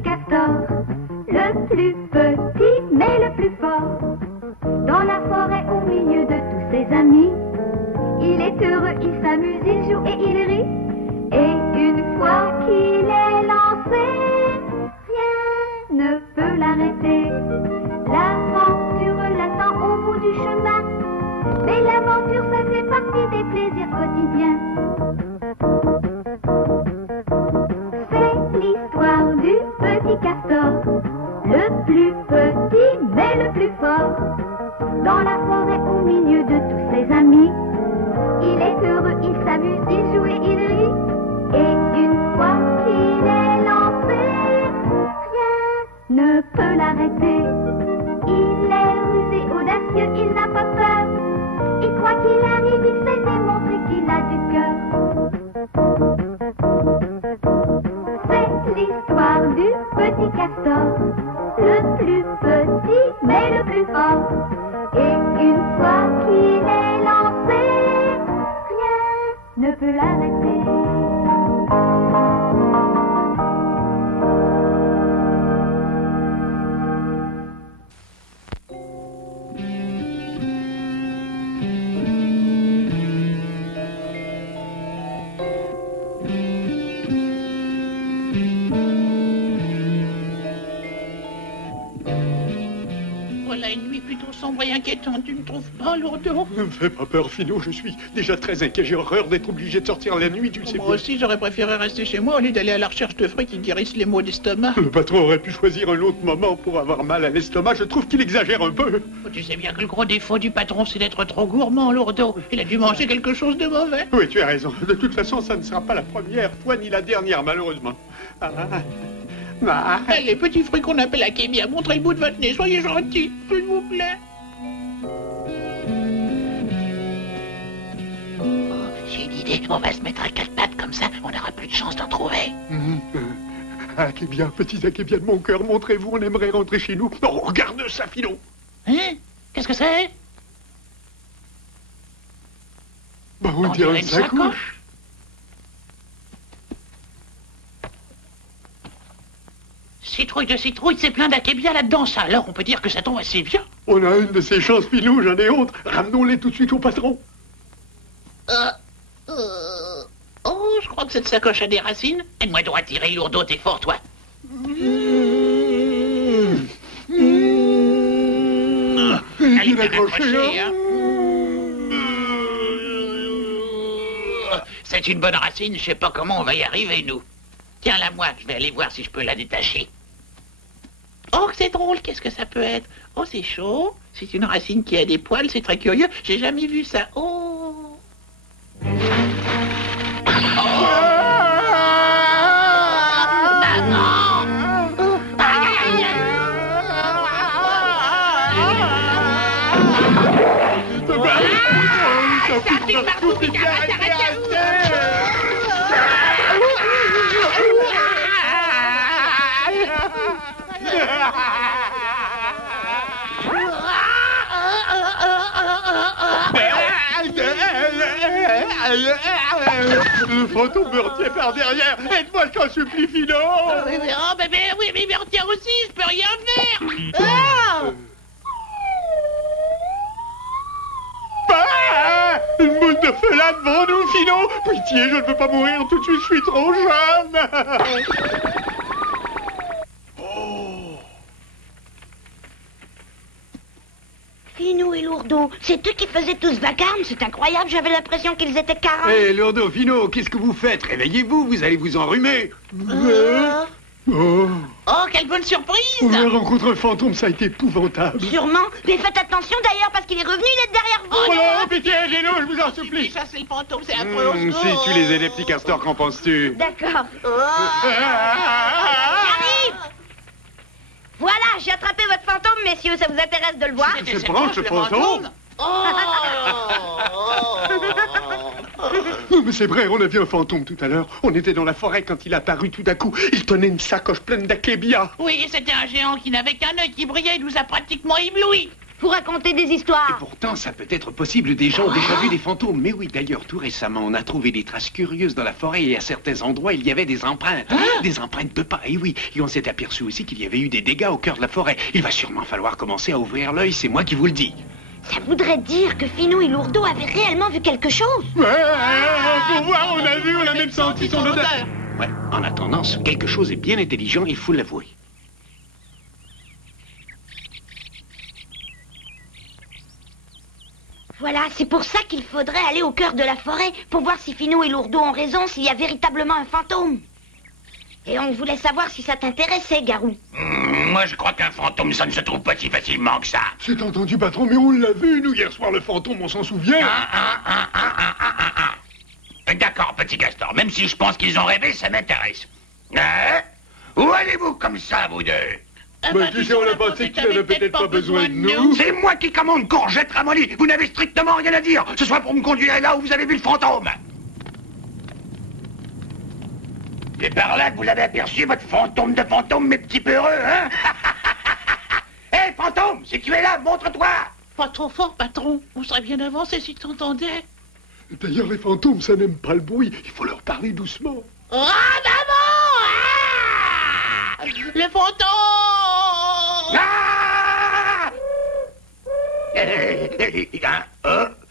petit castor, le plus petit mais le plus fort. Dans la forêt au milieu de tous ses amis, il est heureux, il s'amuse, il joue et il rit. Et une fois qu'il est lancé, rien ne peut l'arrêter. L'aventure l'attend au bout du chemin, mais l'aventure ça fait partie des plaisirs quotidiens. C'est l'histoire du petit castor, le plus petit mais le plus fort. Dans la forêt au milieu de tous ses amis, il est heureux, il s'amuse, il joue et il rit. Et une fois qu'il est lancé, rien ne peut l'arrêter. Il est rusé, audacieux, il n'a pas peur. Et quoi qu'il arrive, il sait démontrer qu'il a du cœur. C'est l'histoire du petit castor, le plus petit mais le plus fort. Et une fois qu'il est lancé, rien ne peut l'arrêter. Sombre et inquiétant, tu ne trouves pas, Lourdeau? Ne me fais pas peur, Finot, je suis déjà très inquiet. J'ai horreur d'être obligé de sortir la nuit, tu le sais bien. Moi aussi, j'aurais préféré rester chez moi au lieu d'aller à la recherche de fruits qui guérissent les maux d'estomac. Le patron aurait pu choisir un autre moment pour avoir mal à l'estomac. Je trouve qu'il exagère un peu. Oh, tu sais bien que le gros défaut du patron, c'est d'être trop gourmand, Lourdeau. Il a dû manger quelque chose de mauvais. Oui, tu as raison. De toute façon, ça ne sera pas la première fois ni la dernière, malheureusement. Les petits fruits qu'on appelle akébia, montrez le bout de votre nez, soyez gentils, s'il vous plaît. J'ai une idée, on va se mettre à quatre pattes comme ça, on n'aura plus de chance d'en trouver. Akébia, petits akébia de mon cœur, montrez-vous, on aimerait rentrer chez nous. Oh, regarde ça, Filon. Hein? Qu'est-ce que c'est? Bah, on dirait une sacoche. Citrouille de citrouille, c'est plein d'akébia là-dedans, ça. Alors on peut dire que ça tombe assez bien. On a une de ces chances, Pilou, j'en ai honte. Ramenons-les tout de suite au patron. Oh, je crois que cette sacoche a des racines. Aide-moi droit à tirer, Lourdeau, t'es fort, toi. Allez, accroché, hein. C'est une bonne racine, je sais pas comment on va y arriver, nous. Tiens-la moi, je vais aller voir si je peux la détacher. Oh, c'est drôle, qu'est-ce que ça peut être? Oh, c'est chaud. C'est une racine qui a des poils, c'est très curieux. J'ai jamais vu ça. Oh. Le fantôme me retient par derrière. Aide-moi, je t'en supplie, Philo. Oui, mais il me retient aussi, je peux rien faire. Une boule de feu là devant nous, Philo. Pitié, je ne veux pas mourir tout de suite, je suis trop jeune. Finot et Lourdeau, c'est eux qui faisaient tout ce vacarme, c'est incroyable, j'avais l'impression qu'ils étaient 40. Hé, Lourdeau, Finot, qu'est-ce que vous faites? Réveillez-vous, vous allez vous enrhumer. Oh, quelle bonne surprise! On a rencontré un fantôme, ça a été épouvantable. Sûrement, mais faites attention d'ailleurs parce qu'il est revenu, il est derrière vous. Oh non, pitié, aidez-nous, je vous en supplie. Ça, c'est le fantôme, c'est affreux. Si tu les aides, les petits castors, qu'en penses-tu? D'accord. J'arrive. Voilà, j'ai attrapé votre fantôme, messieurs, ça vous intéresse de le voir? C'est branche, le fantôme. Non, mais c'est vrai, on a vu un fantôme tout à l'heure. On était dans la forêt quand il est apparu tout à coup. Il tenait une sacoche pleine d'akébia. Oui, c'était un géant qui n'avait qu'un œil qui brillait, il nous a pratiquement éblouis. Vous racontez des Et histoires. pourtant, ça peut être possible, des gens ont déjà vu des fantômes. Mais oui, d'ailleurs, tout récemment, on a trouvé des traces curieuses dans la forêt et à certains endroits, il y avait des empreintes. Des empreintes de pas, et oui. Et on s'est aperçu aussi qu'il y avait eu des dégâts au cœur de la forêt. Il va sûrement falloir commencer à ouvrir l'œil, c'est moi qui vous le dis. Ça voudrait dire que Finou et Lourdeau avaient réellement vu quelque chose. Ouais, faut voir, on a vu, on a même senti son odeur. Ouais, en attendant, ce quelque chose est bien intelligent, il faut l'avouer. Voilà, c'est pour ça qu'il faudrait aller au cœur de la forêt pour voir si Finou et Lourdeau ont raison, s'il y a véritablement un fantôme. Et on voulait savoir si ça t'intéressait, Garou. Moi, je crois qu'un fantôme, ça ne se trouve pas si facilement que ça. C'est entendu, patron, mais on l'a vu, nous, hier soir, le fantôme, on s'en souvient. D'accord, petit Castor. Même si je pense qu'ils ont rêvé, ça m'intéresse. Hein? Où allez-vous comme ça, vous deux? Mais tu sais, on a pensé que tu n'avais peut-être pas besoin de nous. C'est moi qui commande Courgette Ramolli. Vous n'avez strictement rien à dire. Ce soit pour me conduire là où vous avez vu le fantôme. C'est par là que vous avez aperçu votre fantôme de fantôme, mes petits peureux, hein? Hé, fantôme, si tu es là, montre-toi. Pas trop fort, patron. On serait bien avancé si t'entendais. D'ailleurs, les fantômes, ça n'aime pas le bruit. Il faut leur parler doucement. Ah, d'abord! Ah, le fantôme! Ah!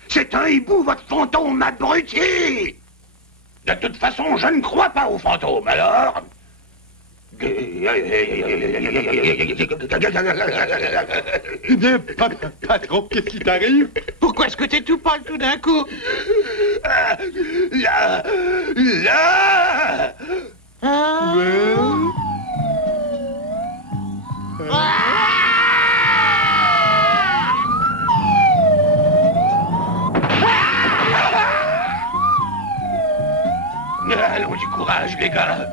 C'est un hibou, votre fantôme, abruti! De toute façon, je ne crois pas aux fantômes, alors... Eh bien, patron, qu'est-ce qui t'arrive? Pourquoi est-ce que t'es tout pâle tout d'un coup? Là! Ah. Allons du courage, les gars.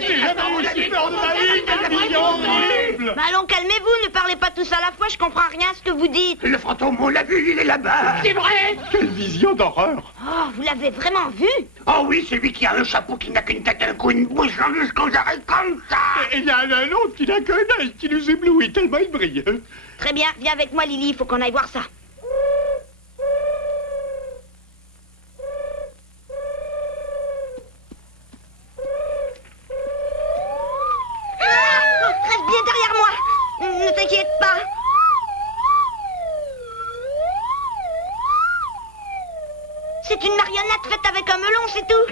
J'ai jamais eu aussi peur de ma vie, quelle vision horrible! Mais allons, calmez-vous, ne parlez pas tous à la fois, je comprends rien à ce que vous dites. Le fantôme, on l'a vu, il est là-bas. C'est vrai? Quelle vision d'horreur! Oh, vous l'avez vraiment vu? Oh oui, celui qui a un chapeau qui n'a qu'une tête, un cou, une bouche, jusqu'aux oreilles comme ça. Et il y en a un autre qui n'a qu'un œil qui nous éblouit tellement il brille. Très bien, viens avec moi, Lily, il faut qu'on aille voir ça. Reste bien derrière moi. Ne t'inquiète pas. C'est une marionnette faite avec un melon, c'est tout.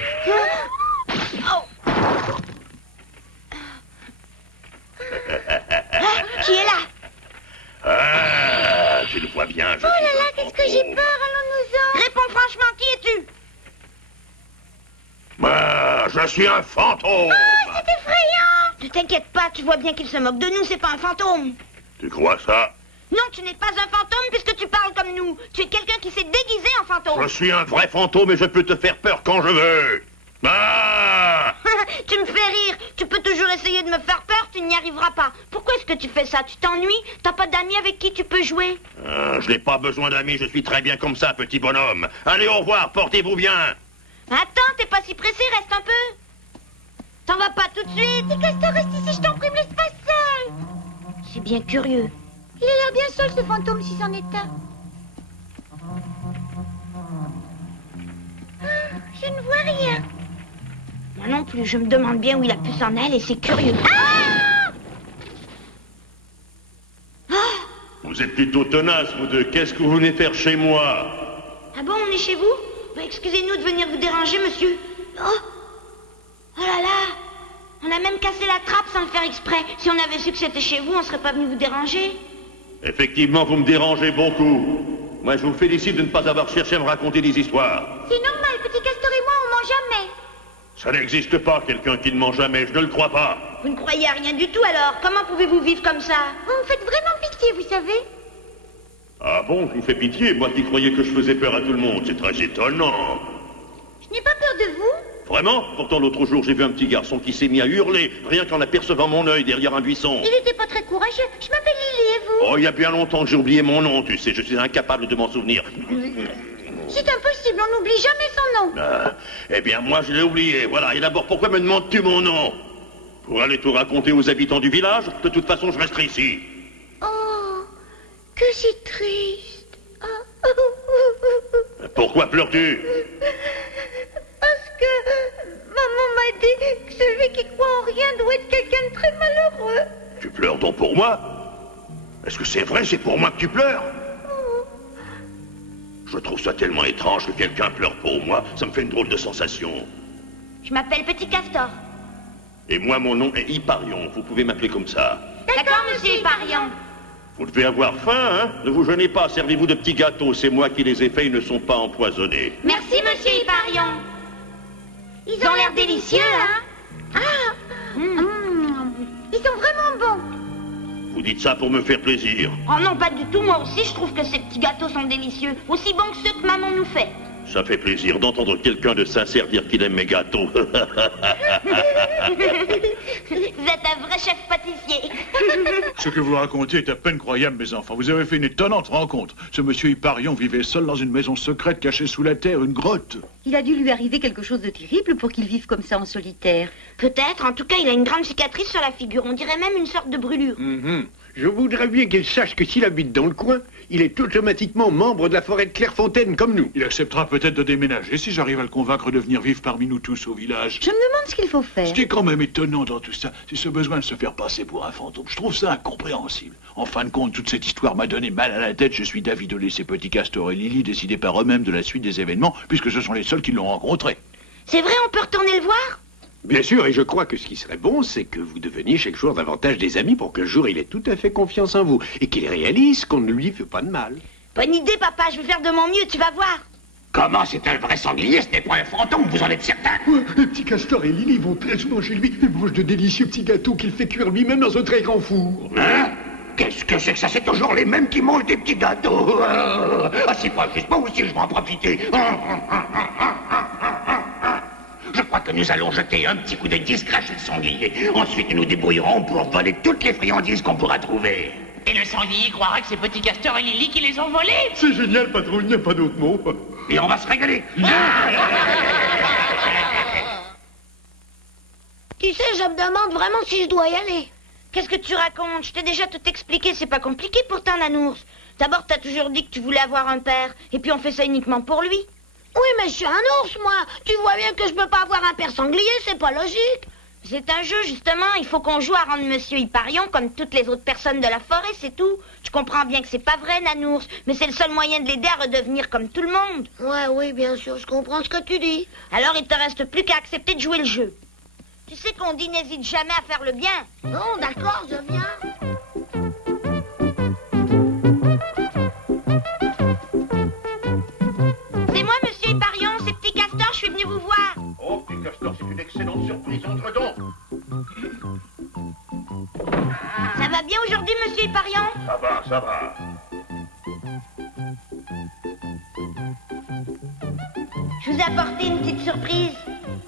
Oh. Qui est là? Ah, tu le vois bien, je Oh là là, qu'est-ce que j'ai peur, allons-nous-en. Réponds franchement, qui es-tu? Je suis un fantôme. C'est effrayant. Ne t'inquiète pas, tu vois bien qu'il se moque de nous, c'est pas un fantôme. Tu crois ça? Non, tu n'es pas un fantôme puisque tu parles comme nous. Tu es quelqu'un qui s'est déguisé en fantôme. Je suis un vrai fantôme et je peux te faire peur quand je veux. Ah! Tu me fais rire. Tu peux toujours essayer de me faire peur, tu n'y arriveras pas. Pourquoi est-ce que tu fais ça? Tu t'ennuies? T'as pas d'amis avec qui tu peux jouer? Je n'ai pas besoin d'amis, je suis très bien comme ça, petit bonhomme. Allez, au revoir, portez-vous bien. Attends, t'es pas si pressé, reste un peu. T'en vas pas tout de suite. Petit Castor, reste ici, je t'en prie, me laisse pas seul. C'est bien curieux. Il a l'air bien seul, ce fantôme, si c'en est un. Je ne vois rien. Moi non plus, je me demande bien où il a pu s'en aller, c'est curieux. Vous êtes plutôt tenace, vous deux. Qu'est-ce que vous venez faire chez moi? Ah bon, on est chez vous? Bah, excusez-nous de venir vous déranger, monsieur. Oh là là. On a même cassé la trappe sans le faire exprès. Si on avait su que c'était chez vous, on serait pas venu vous déranger. Effectivement, vous me dérangez beaucoup. Moi, je vous félicite de ne pas avoir cherché à me raconter des histoires. C'est normal, petit Castor et moi, on ment jamais. Ça n'existe pas, quelqu'un qui ne ment jamais. Je ne le crois pas. Vous ne croyez à rien du tout, alors? Comment pouvez-vous vivre comme ça? Vous me faites vraiment pitié, vous savez. Ah bon, je vous fais pitié. Moi qui croyais que je faisais peur à tout le monde. C'est très étonnant. Je n'ai pas peur de vous. Vraiment? Pourtant, l'autre jour, j'ai vu un petit garçon qui s'est mis à hurler, rien qu'en apercevant mon œil derrière un buisson. Il n'était pas très courageux. Je m'appelle Lily, et vous? Oh, il y a bien longtemps que j'ai oublié mon nom, tu sais. Je suis incapable de m'en souvenir. C'est impossible, on n'oublie jamais son nom. Ah, eh bien, moi, je l'ai oublié. Voilà. Et d'abord, pourquoi me demandes-tu mon nom? Pour aller tout raconter aux habitants du village? De toute façon, je resterai ici. Oh, que c'est triste. Oh. Pourquoi pleures-tu? Parce que maman m'a dit que celui qui croit en rien doit être quelqu'un de très malheureux. Tu pleures donc pour moi? Est-ce que c'est vrai, c'est pour moi que tu pleures? Je trouve ça tellement étrange que quelqu'un pleure pour moi. Ça me fait une drôle de sensation. Je m'appelle Petit Castor. Et moi, mon nom est Hyparion. Vous pouvez m'appeler comme ça. D'accord, monsieur Hyparion. Vous devez avoir faim, hein? Ne vous gênez pas, servez-vous de petits gâteaux. C'est moi qui les ai faits, ils ne sont pas empoisonnés. Merci, monsieur Hyparion. Ils ont l'air délicieux, hein? Ils sont vraiment bons. Vous dites ça pour me faire plaisir. Oh non, pas du tout. Moi aussi, je trouve que ces petits gâteaux sont délicieux. Aussi bons que ceux que maman nous fait. Ça fait plaisir d'entendre quelqu'un de sincère dire qu'il aime mes gâteaux. Vous êtes un vrai chef pâtissier. Ce que vous racontez est à peine croyable, mes enfants. Vous avez fait une étonnante rencontre. Ce monsieur Hyparion vivait seul dans une maison secrète cachée sous la terre, une grotte. Il a dû lui arriver quelque chose de terrible pour qu'il vive comme ça en solitaire. Peut-être. En tout cas, il a une grande cicatrice sur la figure. On dirait même une sorte de brûlure. Je voudrais bien qu'il sache que s'il habite dans le coin, il est automatiquement membre de la forêt de Clairefontaine comme nous. Il acceptera peut-être de déménager si j'arrive à le convaincre de venir vivre parmi nous tous au village. Je me demande ce qu'il faut faire. Ce qui est quand même étonnant dans tout ça, c'est ce besoin de se faire passer pour un fantôme. Je trouve ça incompréhensible. En fin de compte, toute cette histoire m'a donné mal à la tête. Je suis d'avis de laisser Petit Castor et Lily décider par eux-mêmes de la suite des événements, puisque ce sont les seuls qui l'ont rencontré. C'est vrai, on peut retourner le voir? Bien sûr, et je crois que ce qui serait bon, c'est que vous deveniez chaque jour davantage des amis pour que le jour il ait tout à fait confiance en vous et qu'il réalise qu'on ne lui fait pas de mal. Bonne idée, papa. Je vais faire de mon mieux, tu vas voir. Comment? C'est un vrai sanglier, ce n'est pas un fantôme, vous en êtes certain? Les petits Castor et Lily vont très souvent chez lui et mangent de délicieux petits gâteaux qu'il fait cuire lui-même dans un très grand four. Hein? Qu'est-ce que c'est que ça? C'est toujours les mêmes qui mangent des petits gâteaux. Ah, c'est pas juste, moi aussi je vais en profiter. Je crois que nous allons jeter un petit coup de discret chez le sanglier. Ensuite, nous nous débrouillerons pour voler toutes les friandises qu'on pourra trouver. Et le sanglier croira que c'est Petit Castor et Lily qui les ont volés. C'est génial, patron, il n'y a pas d'autre mot. Et on va se régaler. Tu sais, je me demande vraiment si je dois y aller. Qu'est-ce que tu racontes? Je t'ai déjà tout expliqué, c'est pas compliqué pourtant, Nanours. D'abord, t'as toujours dit que tu voulais avoir un père, et puis on fait ça uniquement pour lui. Oui, mais je suis un ours, moi. Tu vois bien que je peux pas avoir un père sanglier, c'est pas logique. C'est un jeu, justement. Il faut qu'on joue à rendre Monsieur Hyparion comme toutes les autres personnes de la forêt, c'est tout. Tu comprends bien que c'est pas vrai, Nanours, mais c'est le seul moyen de l'aider à redevenir comme tout le monde. Ouais, oui, bien sûr, je comprends ce que tu dis. Alors, il te reste plus qu'à accepter de jouer le jeu. Tu sais qu'on dit n'hésite jamais à faire le bien. Non, d'accord, je viens. C'est moi, Monsieur Hyparion, c'est Petit Castor, je suis venu vous voir. Oh, Petit Castor, c'est une excellente surprise. Entre donc. Ça va bien aujourd'hui, Monsieur Hyparion? Ça va, ça va. Je vous ai apporté une petite surprise.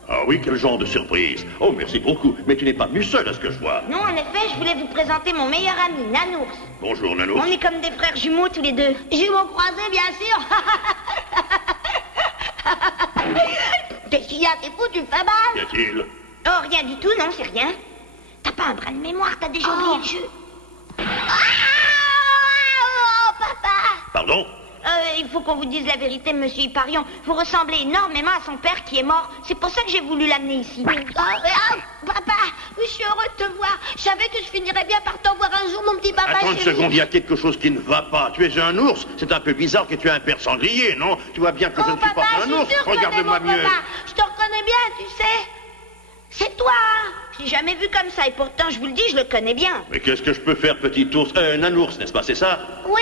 Ah oui, quel genre de surprise. Oh, merci beaucoup. Mais tu n'es pas venu seul à ce que je vois. Non, en effet, je voulais vous présenter mon meilleur ami, Nanours. Bonjour, Nanours. On est comme des frères jumeaux tous les deux. Jumeaux croisés, bien sûr. Qu'est-ce qu'il y a? T'es fou, tu fais mal? Qu'y a-t-il? Oh, rien du tout, non, c'est rien. T'as pas un bras de mémoire, t'as déjà oublié le jeu. Oh, papa! Pardon? Il faut qu'on vous dise la vérité, Monsieur Hyparion. Vous ressemblez énormément à son père qui est mort. C'est pour ça que j'ai voulu l'amener ici. Papa, je suis heureux de te voir. Je savais que je finirais bien par t'en voir un jour, mon petit papa. Attends une seconde, il y a quelque chose qui ne va pas. Tu es un ours. C'est un peu bizarre que tu aies un père sanglier, non? Tu vois bien que je ne suis pas un ours. Regarde-moi mieux. Papa. Je te reconnais bien, tu sais. C'est toi. Je l'ai jamais vu comme ça et pourtant, je vous le dis, je le connais bien. Mais qu'est-ce que je peux faire, petit ours? Nanours, n'est-ce pas, c'est ça? Oui.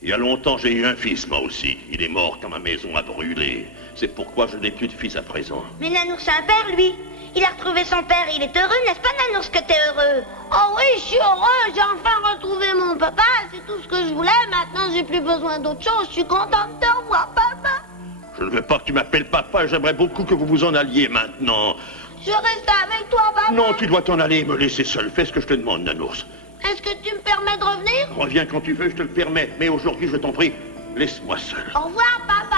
Il y a longtemps, j'ai eu un fils, moi aussi. Il est mort quand ma maison a brûlé. C'est pourquoi je n'ai plus de fils à présent. Mais Nanours a un père, lui. Il a retrouvé son père et il est heureux, n'est-ce pas, Nanours, que t'es heureux? Oh oui, je suis heureux. J'ai enfin retrouvé mon papa. C'est tout ce que je voulais. Maintenant, j'ai plus besoin d'autre chose. Je suis contente de te revoir, papa. Je ne veux pas que tu m'appelles papa et j'aimerais beaucoup que vous vous en alliez maintenant. Je reste avec toi, papa. Non, tu dois t'en aller et me laisser seul. Fais ce que je te demande, Nanours. Est-ce que tu me permets de revenir? Reviens quand tu veux, je te le permets. Mais aujourd'hui, je t'en prie, laisse-moi seul. Au revoir, papa.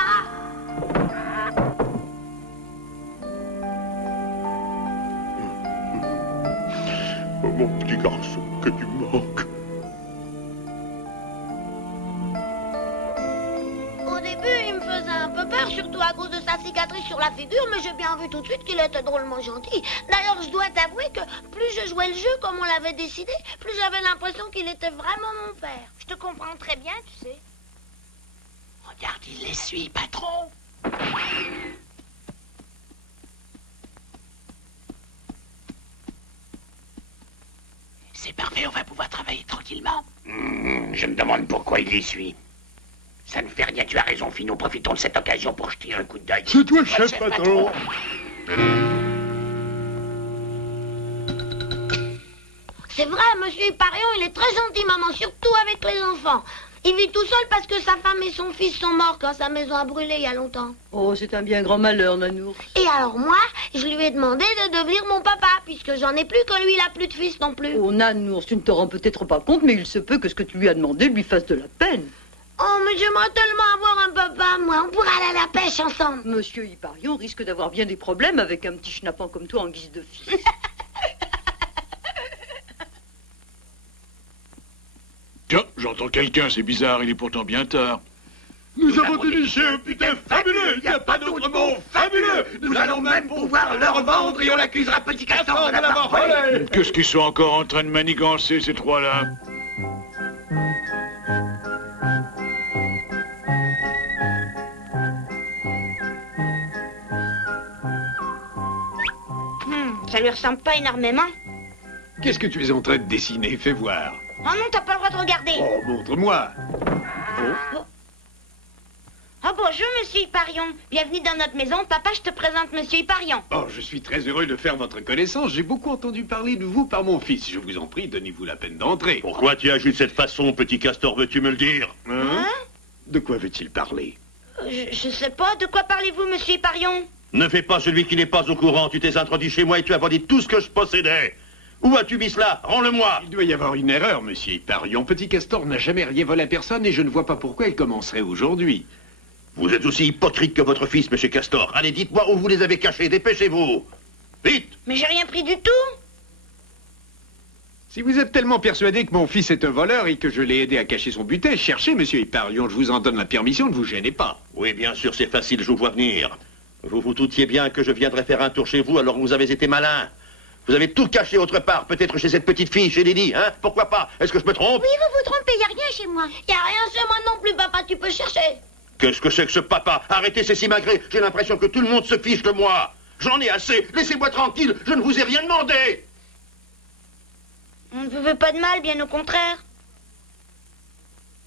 Oh, mon petit garçon, que tu manques. Au début, il me faisait un peu peur, surtout à cause de sa cicatrice sur la figure, mais j'ai bien vu tout de suite qu'il était drôlement gentil. D'ailleurs, je dois t'avouer que plus je jouais le jeu comme on l'avait décidé, plus j'avais l'impression qu'il était vraiment mon père. Je te comprends très bien, tu sais. Regarde, il les suit, patron. C'est parfait, on va pouvoir travailler tranquillement. Je me demande pourquoi il les suit. Ça ne fait rien, tu as raison, Finot. Profitons de cette occasion pour jeter un coup d'œil. C'est toi le chef, patron. C'est vrai, monsieur Hyparion, il est très gentil, maman, surtout avec les enfants. Il vit tout seul parce que sa femme et son fils sont morts quand sa maison a brûlé il y a longtemps. Oh, c'est un bien grand malheur, Nanours. Et alors moi, je lui ai demandé de devenir mon papa, puisque j'en ai plus que lui, il a plus de fils non plus. Oh, Nanours, tu ne te rends peut-être pas compte, mais il se peut que ce que tu lui as demandé lui fasse de la peine. Oh, mais j'aimerais tellement avoir un papa, moi. On pourrait aller à la pêche ensemble. Monsieur Hyparion risque d'avoir bien des problèmes avec un petit schnappant comme toi en guise de fils. Tiens, j'entends quelqu'un, c'est bizarre, il est pourtant bien tard. Nous avons déniché un putain fabuleux. Il n'y a pas d'autre mot, fabuleux. Nous allons même pouvoir le revendre et on l'accusera petit castor de l'avoir volé. Qu'est-ce qu'ils sont encore en train de manigancer, ces trois-là? Ça lui ressemble pas énormément. Qu'est-ce que tu es en train de dessiner? Fais voir. Oh non, t'as pas le droit de regarder. Oh, montre-moi. Oh, bonjour, monsieur Hyparion. Bienvenue dans notre maison. Papa, je te présente monsieur Hyparion. Oh, je suis très heureux de faire votre connaissance. J'ai beaucoup entendu parler de vous par mon fils. Je vous en prie, donnez-vous la peine d'entrer. Pourquoi tu agis de cette façon, petit castor, veux-tu me le dire? Hein? De quoi veut-il parler? Je sais pas. De quoi parlez-vous, monsieur Hyparion? Ne fais pas celui qui n'est pas au courant. Tu t'es introduit chez moi et tu as volé tout ce que je possédais. Où as-tu mis cela? Rends-le-moi. Il doit y avoir une erreur, monsieur Hyparion. Petit castor n'a jamais rien volé à personne et je ne vois pas pourquoi il commencerait aujourd'hui. Vous êtes aussi hypocrite que votre fils, monsieur Castor. Allez, dites-moi où vous les avez cachés. Dépêchez-vous. Vite. Mais j'ai rien pris du tout. Si vous êtes tellement persuadé que mon fils est un voleur et que je l'ai aidé à cacher son butin, cherchez, monsieur Hyparion. Je vous en donne la permission, ne vous gênez pas. Oui, bien sûr, c'est facile, je vous vois venir. Vous vous doutiez bien que je viendrais faire un tour chez vous, alors vous avez été malin. Vous avez tout caché autre part, peut-être chez cette petite fille, chez Lily, hein? Pourquoi pas? Est-ce que je me trompe? Oui, vous vous trompez, y a rien chez moi. Y a rien chez moi non plus, papa, tu peux chercher. Qu'est-ce que c'est que ce papa? Arrêtez ces simagrées, j'ai l'impression que tout le monde se fiche de moi. J'en ai assez, laissez-moi tranquille, je ne vous ai rien demandé. On ne vous veut pas de mal, bien au contraire.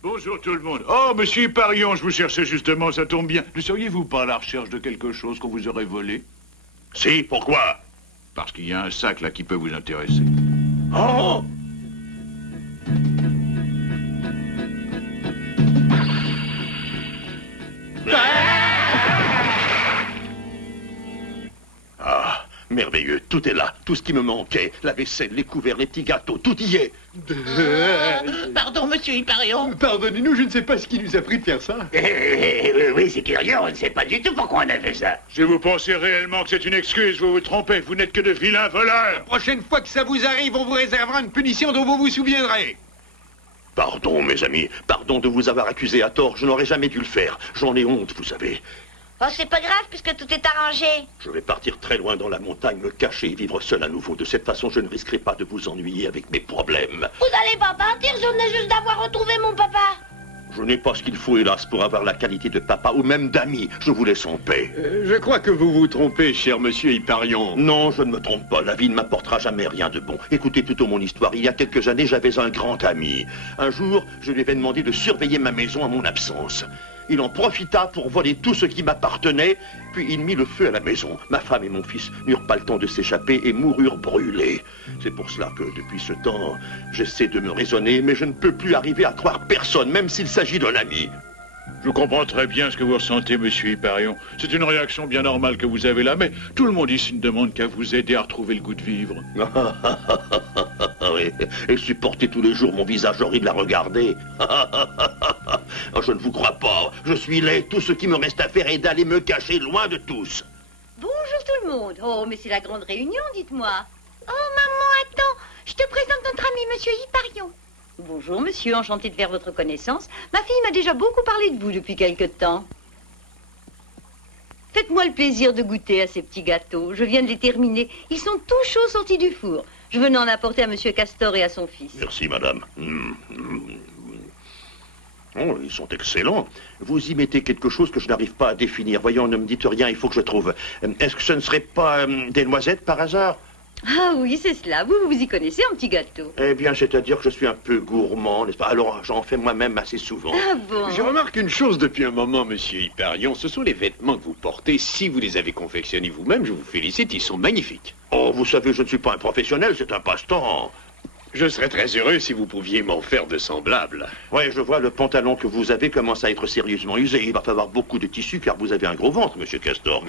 Bonjour tout le monde. Oh, monsieur Hyparion, je vous cherchais justement, ça tombe bien. Ne seriez-vous pas à la recherche de quelque chose qu'on vous aurait volé? Si, pourquoi? Parce qu'il y a un sac là qui peut vous intéresser. Oh! Ah, merveilleux, tout est là, tout ce qui me manquait. La vaisselle, les couverts, les petits gâteaux, tout y est. Pardon, monsieur Hyparion. Pardonnez-nous, je ne sais pas ce qui nous a pris de faire ça. Oui, c'est curieux, on ne sait pas du tout pourquoi on a fait ça. Si vous pensez réellement que c'est une excuse, vous vous trompez. Vous n'êtes que de vilains voleurs. La prochaine fois que ça vous arrive, on vous réservera une punition dont vous vous souviendrez. Pardon, mes amis, pardon de vous avoir accusé à tort, je n'aurais jamais dû le faire. J'en ai honte, vous savez. Oh, c'est pas grave, puisque tout est arrangé. Je vais partir très loin dans la montagne, me cacher et vivre seul à nouveau. De cette façon, je ne risquerai pas de vous ennuyer avec mes problèmes. Vous allez pas partir, je venais juste d'avoir retrouvé mon papa. Je n'ai pas ce qu'il faut, hélas, pour avoir la qualité de papa ou même d'ami. Je vous laisse en paix. Je crois que vous vous trompez, cher monsieur Hyparion. Non, je ne me trompe pas. La vie ne m'apportera jamais rien de bon. Écoutez plutôt mon histoire. Il y a quelques années, j'avais un grand ami. Un jour, je lui avais demandé de surveiller ma maison en mon absence. Il en profita pour voler tout ce qui m'appartenait, puis il mit le feu à la maison. Ma femme et mon fils n'eurent pas le temps de s'échapper et moururent brûlés. C'est pour cela que, depuis ce temps, j'essaie de me raisonner, mais je ne peux plus arriver à croire personne, même s'il s'agit d'un ami. Je comprends très bien ce que vous ressentez, monsieur Hyperion. C'est une réaction bien normale que vous avez là, mais tout le monde ici ne demande qu'à vous aider à retrouver le goût de vivre. Oui, et supporter tous les jours mon visage horrible à regarder. Je ne vous crois pas. Je suis laid. Tout ce qui me reste à faire est d'aller me cacher loin de tous. Bonjour tout le monde. Oh, mais c'est la grande réunion, dites-moi. Oh, maman, attends. Je te présente notre ami, monsieur Hyperion. Bonjour, monsieur, enchanté de faire votre connaissance. Ma fille m'a déjà beaucoup parlé de vous depuis quelque temps. Faites-moi le plaisir de goûter à ces petits gâteaux. Je viens de les terminer. Ils sont tout chauds sortis du four. Je venais en apporter à monsieur Castor et à son fils. Merci, madame. Oh, ils sont excellents. Vous y mettez quelque chose que je n'arrive pas à définir. Voyons, ne me dites rien, il faut que je trouve. Est-ce que ce ne serait pas des noisettes par hasard? Ah oui, c'est cela. Vous y connaissez un petit gâteau. Eh bien, c'est-à-dire que je suis un peu gourmand, n'est-ce pas? Alors, j'en fais moi-même assez souvent. Ah bon? Je remarque une chose depuis un moment, monsieur Hyperion. Ce sont les vêtements que vous portez. Si vous les avez confectionnés vous-même, je vous félicite, ils sont magnifiques. Oh, vous savez, je ne suis pas un professionnel, c'est un passe-temps. Je serais très heureux si vous pouviez m'en faire de semblables. Oui, je vois, le pantalon que vous avez commence à être sérieusement usé. Il va falloir beaucoup de tissu car vous avez un gros ventre, monsieur Castor.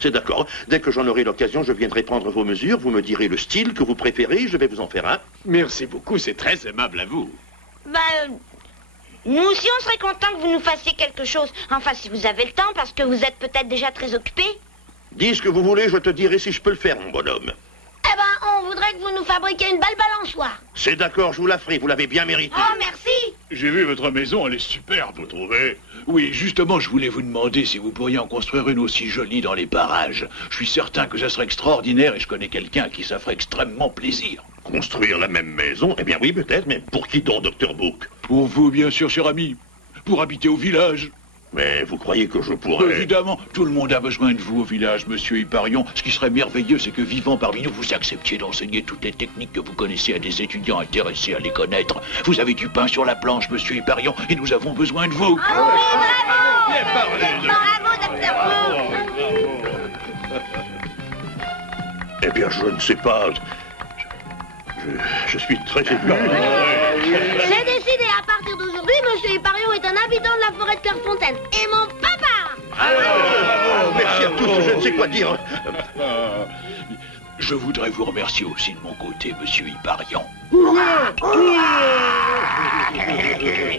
C'est d'accord. Dès que j'en aurai l'occasion, je viendrai prendre vos mesures. Vous me direz le style que vous préférez. Je vais vous en faire un. Merci beaucoup, c'est très aimable à vous. Nous aussi, on serait content que vous nous fassiez quelque chose. Enfin, si vous avez le temps, parce que vous êtes peut-être déjà très occupé. Dis ce que vous voulez, je te dirai si je peux le faire, mon bonhomme. Eh ben, on voudrait que vous nous fabriquiez une belle balançoire. C'est d'accord, je vous la ferai. Vous l'avez bien mérité. Oh, merci. J'ai vu votre maison, elle est superbe, vous trouvez? Oui, justement, je voulais vous demander si vous pourriez en construire une aussi jolie dans les parages. Je suis certain que ça serait extraordinaire et je connais quelqu'un à qui ça ferait extrêmement plaisir. Construire la même maison? Eh bien oui, peut-être, mais pour qui donc, Dr. Book? Pour vous, bien sûr, cher ami. Pour habiter au village. Mais vous croyez que je pourrais... Évidemment, tout le monde a besoin de vous au village, monsieur Hyperion. Ce qui serait merveilleux, c'est que vivant parmi nous, vous acceptiez d'enseigner toutes les techniques que vous connaissez à des étudiants intéressés à les connaître. Vous avez du pain sur la planche, monsieur Hyperion, et nous avons besoin de vous. Ah oui, Bien parlé. bravo, Dr. Eh bien, je ne sais pas... Je suis très ému. C'est décidé, à partir d'aujourd'hui, monsieur Hyperion est un habitant de la forêt de Clairefontaine. Et mon papa. Merci à tous, je ne sais quoi dire. Je voudrais vous remercier aussi de mon côté, monsieur Hyperion.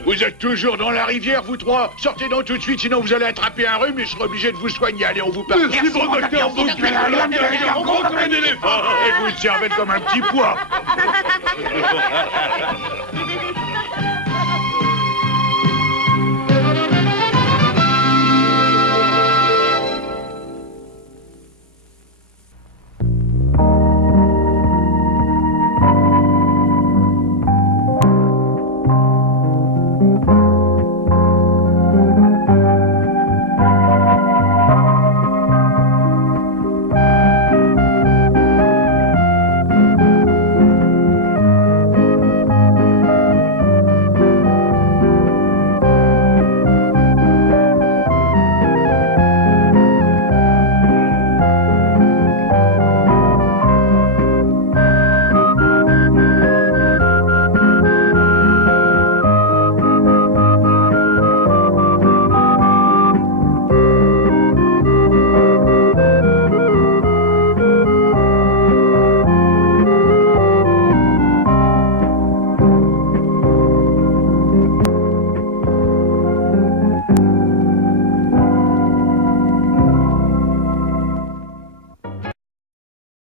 Vous êtes toujours dans la rivière, vous trois? Sortez donc tout de suite, sinon vous allez attraper un rhume et je serai obligé de vous soigner. Allez, on vous part. Merci, bon docteur, vous gros comme un éléphant. Et vous le servez comme un petit pois.